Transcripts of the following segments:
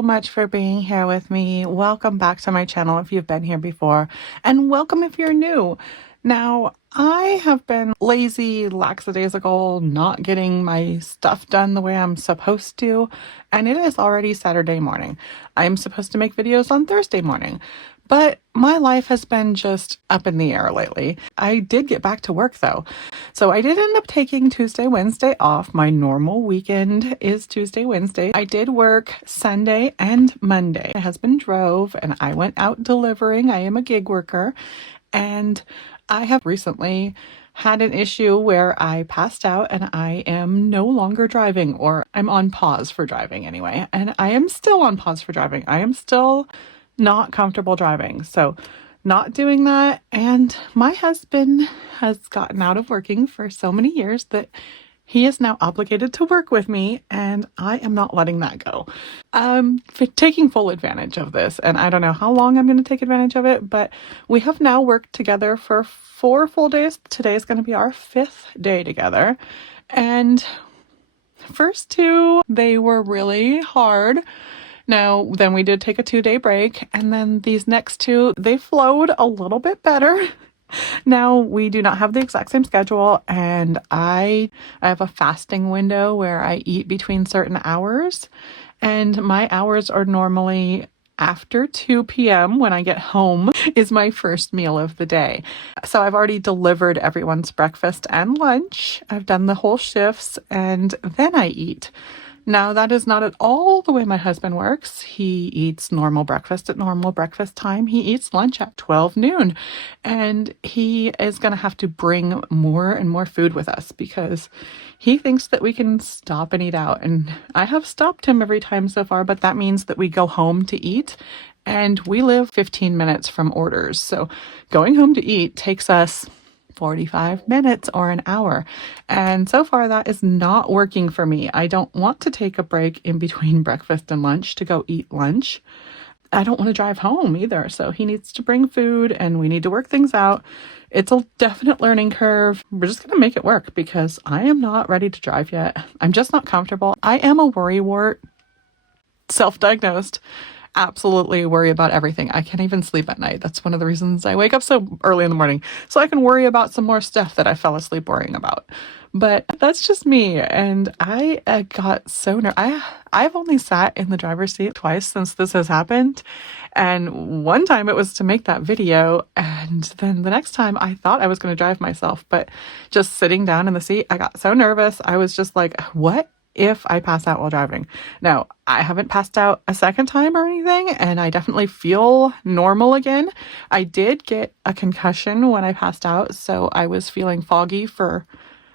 so much for being here with me. Welcome back to my channel if you've been here before, and welcome if you're new. Now, I have been lazy, lackadaisical, not getting my stuff done the way I'm supposed to, and it is already Saturday morning. I'm supposed to make videos on Thursday morning. But my life has been just up in the air lately. I did get back to work though. So I did end up taking Tuesday, Wednesday off. My normal weekend is Tuesday, Wednesday. I did work Sunday and Monday. My husband drove and I went out delivering. I am a gig worker, and I have recently had an issue where I passed out and I am no longer driving, or I'm on pause for driving anyway. And I am still on pause for driving. I am still not comfortable driving. So not doing that. And my husband has gotten out of working for so many years that he is now obligated to work with me, and I am not letting that go. For taking full advantage of this, and I don't know how long I'm going to take advantage of it, but we have now worked together for 4 full days. Today is going to be our 5th day together. And first 2, they were really hard. Now, then we did take a 2-day break, and then these next 2, they flowed a little bit better. Now, we do not have the exact same schedule, and I have a fasting window where I eat between certain hours, and my hours are normally after 2 p.m. when I get home is my first meal of the day. So I've already delivered everyone's breakfast and lunch. I've done the whole shifts, and then I eat. Now, that is not at all the way my husband works. He eats normal breakfast at normal breakfast time. He eats lunch at 12 noon. And he is going to have to bring more and more food with us because he thinks that we can stop and eat out. And I have stopped him every time so far, but that means that we go home to eat. And we live 15 minutes from orders. So going home to eat takes us 45 minutes or an hour. And so far that is not working for me. I don't want to take a break in between breakfast and lunch to go eat lunch. I don't want to drive home either. So he needs to bring food and we need to work things out. It's a definite learning curve. We're just going to make it work because I am not ready to drive yet. I'm just not comfortable. I am a worrywart, self-diagnosed. Absolutely worry about everything. I can't even sleep at night. That's one of the reasons I wake up so early in the morning, so I can worry about some more stuff that I fell asleep worrying about. But that's just me, and I got so nervous. I've only sat in the driver's seat twice since this has happened, and one time it was to make that video, and then the next time I thought I was going to drive myself, but just sitting down in the seat, I got so nervous. I was just like, what if I pass out while driving? Now, I haven't passed out a second time or anything, and I definitely feel normal again. I did get a concussion when I passed out, so I was feeling foggy for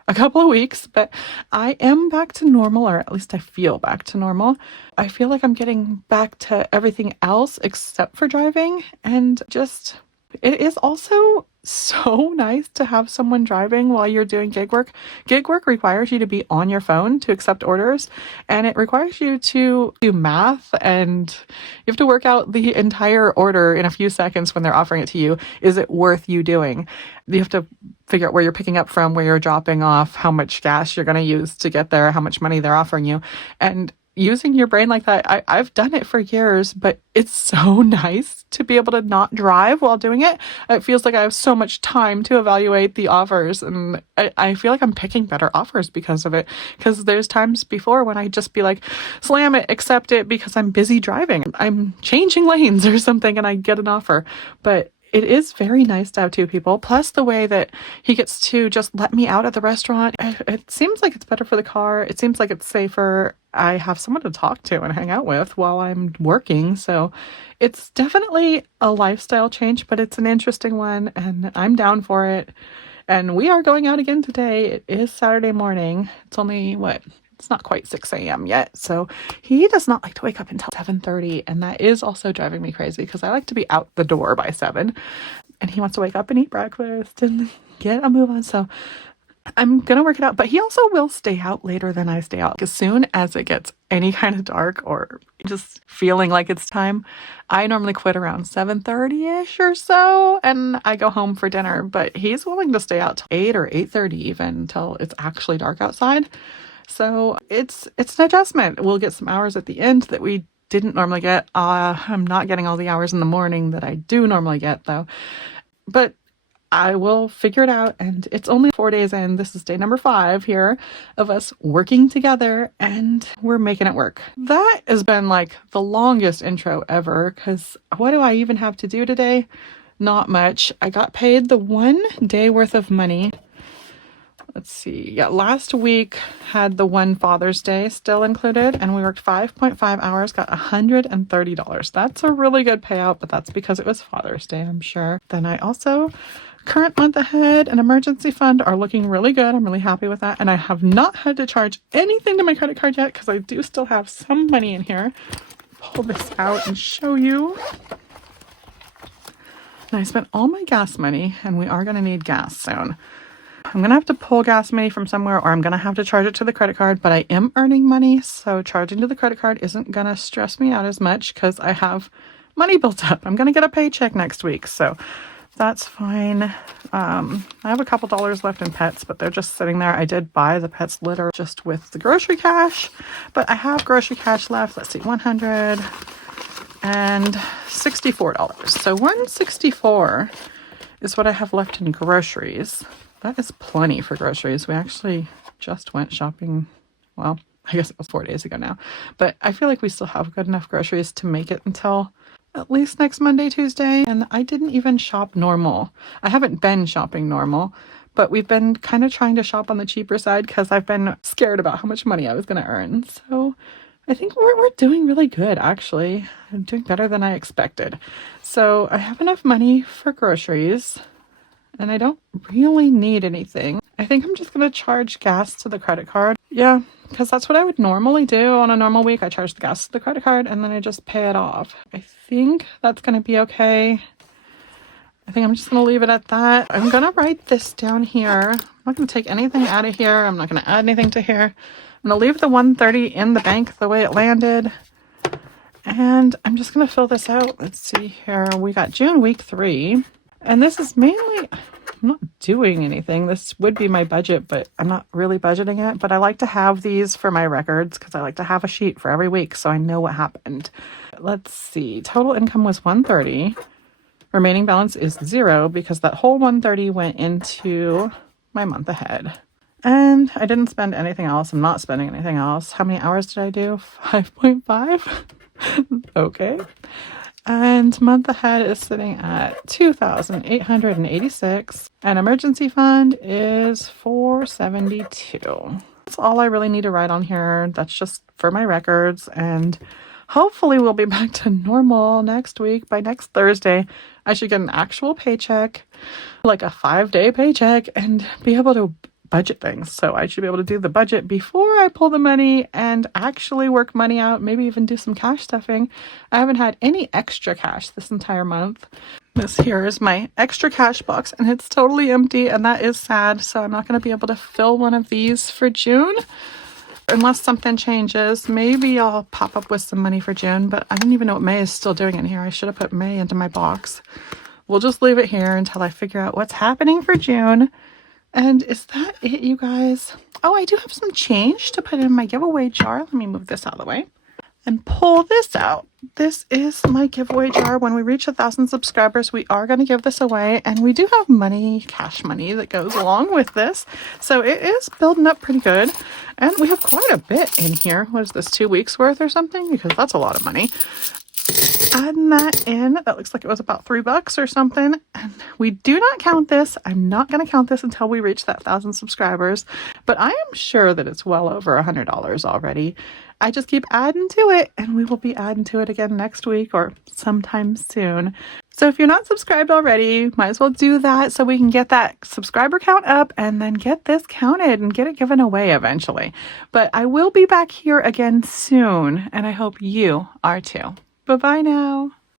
a couple of weeks, but I am back to normal, or at least I feel back to normal. I feel like I'm getting back to everything else except for driving, and just, it is also so nice to have someone driving while you're doing gig work. Gig work requires you to be on your phone to accept orders, and it requires you to do math, and you have to work out the entire order in a few seconds when they're offering it to you. Is it worth you doing? You have to figure out where you're picking up from, where you're dropping off, how much gas you're going to use to get there, how much money they're offering you. And using your brain like that, I've done it for years, but it's so nice to be able to not drive while doing it. It feels like I have so much time to evaluate the offers, and I feel like I'm picking better offers because of it. Because there's times before when I just be like, slam it, accept it, because I'm busy driving. I'm changing lanes or something and I get an offer. But it is very nice to have 2 people, plus the way that he gets to just let me out at the restaurant. It seems like it's better for the car. It seems like it's safer. I have someone to talk to and hang out with while I'm working. So it's definitely a lifestyle change, but it's an interesting one, and I'm down for it. And we are going out again today. It is Saturday morning. It's only, it's not quite 6 a.m. yet. So he does not like to wake up until 7:30. And that is also driving me crazy because I like to be out the door by 7. And he wants to wake up and eat breakfast and get a move on. So I'm going to work it out. But he also will stay out later than I stay out. As soon as it gets any kind of dark or just feeling like it's time, I normally quit around 7:30-ish or so, and I go home for dinner. But he's willing to stay out till 8 or 8:30 even, until it's actually dark outside. So it's an adjustment. We'll get some hours at the end that we didn't normally get. I'm not getting all the hours in the morning that I do normally get though. But I will figure it out, and it's only 4 days in. This is day number 5 here of us working together, and we're making it work. That has been like the longest intro ever, because what do I even have to do today? Not much. I got paid the 1 day worth of money. Let's see. Yeah, last week had the one Father's Day still included, and we worked 5.5 hours, got $130. That's a really good payout, but that's because it was Father's Day, I'm sure. Then I also, current month ahead and emergency fund are looking really good. I'm really happy with that. And I have not had to charge anything to my credit card yet because I do still have some money in here. Pull this out and show you. And I spent all my gas money, and we are going to need gas soon. I'm going to have to pull gas money from somewhere, or I'm going to have to charge it to the credit card, but I am earning money, so charging to the credit card isn't going to stress me out as much because I have money built up. I'm going to get a paycheck next week, so that's fine. I have a couple dollars left in pets, but they're just sitting there. I did buy the Pets litter just with the grocery cash, but I have grocery cash left. Let's see, $164. So $164 is what I have left in groceries. That is plenty for groceries. We actually just went shopping. Well, I guess it was 4 days ago now, but I feel like we still have good enough groceries to make it until at least next Monday, Tuesday. And I didn't even shop normal. I haven't been shopping normal, but we've been kind of trying to shop on the cheaper side because I've been scared about how much money I was going to earn. So I think we're doing really good, actually. I'm doing better than I expected. So I have enough money for groceries, and I don't really need anything. I think I'm just going to charge gas to the credit card. Yeah, because that's what I would normally do on a normal week. I charge the gas to the credit card, and then I just pay it off. I think that's going to be okay. I think I'm just going to leave it at that. I'm going to write this down here. I'm not going to take anything out of here. I'm not going to add anything to here. I'm going to leave the 130 in the bank the way it landed. And I'm just going to fill this out. Let's see here. We got June week 3. And this is mainly, I'm not doing anything. This would be my budget, but I'm not really budgeting it. But I like to have these for my records because I like to have a sheet for every week so I know what happened. Let's see. Total income was 130. Remaining balance is 0 because that whole 130 went into my month ahead. And I didn't spend anything else. I'm not spending anything else. How many hours did I do? 5.5? Okay. And month ahead is sitting at 2,886. And emergency fund is 472. That's all I really need to write on here. That's just for my records. And hopefully we'll be back to normal next week. By next Thursday, I should get an actual paycheck, like a 5-day paycheck, and be able to budget things. So I should be able to do the budget before I pull the money and actually work money out, maybe even do some cash stuffing. I haven't had any extra cash this entire month. This here is my extra cash box, and it's totally empty, and that is sad. So I'm not going to be able to fill one of these for June unless something changes. Maybe I'll pop up with some money for June, but I don't even know what May is still doing in here. I should have put May into my box. We'll just leave it here until I figure out what's happening for June. And is that it, you guys? Oh, I do have some change to put in my giveaway jar. Let me move this out of the way and pull this out. This is my giveaway jar. When we reach 1,000 subscribers, we are going to give this away. And we do have money, cash money that goes along with this. So it is building up pretty good. And we have quite a bit in here. What is this, 2 weeks worth or something? Because that's a lot of money. Adding that in, that looks like it was about $3 or something. And we do not count this. I'm not going to count this until we reach that 1,000 subscribers. But I am sure that it's well over $100 already. I just keep adding to it, and we will be adding to it again next week or sometime soon. So if you're not subscribed already, might as well do that so we can get that subscriber count up and then get this counted and get it given away eventually. But I will be back here again soon, and I hope you are too. Bye-bye now.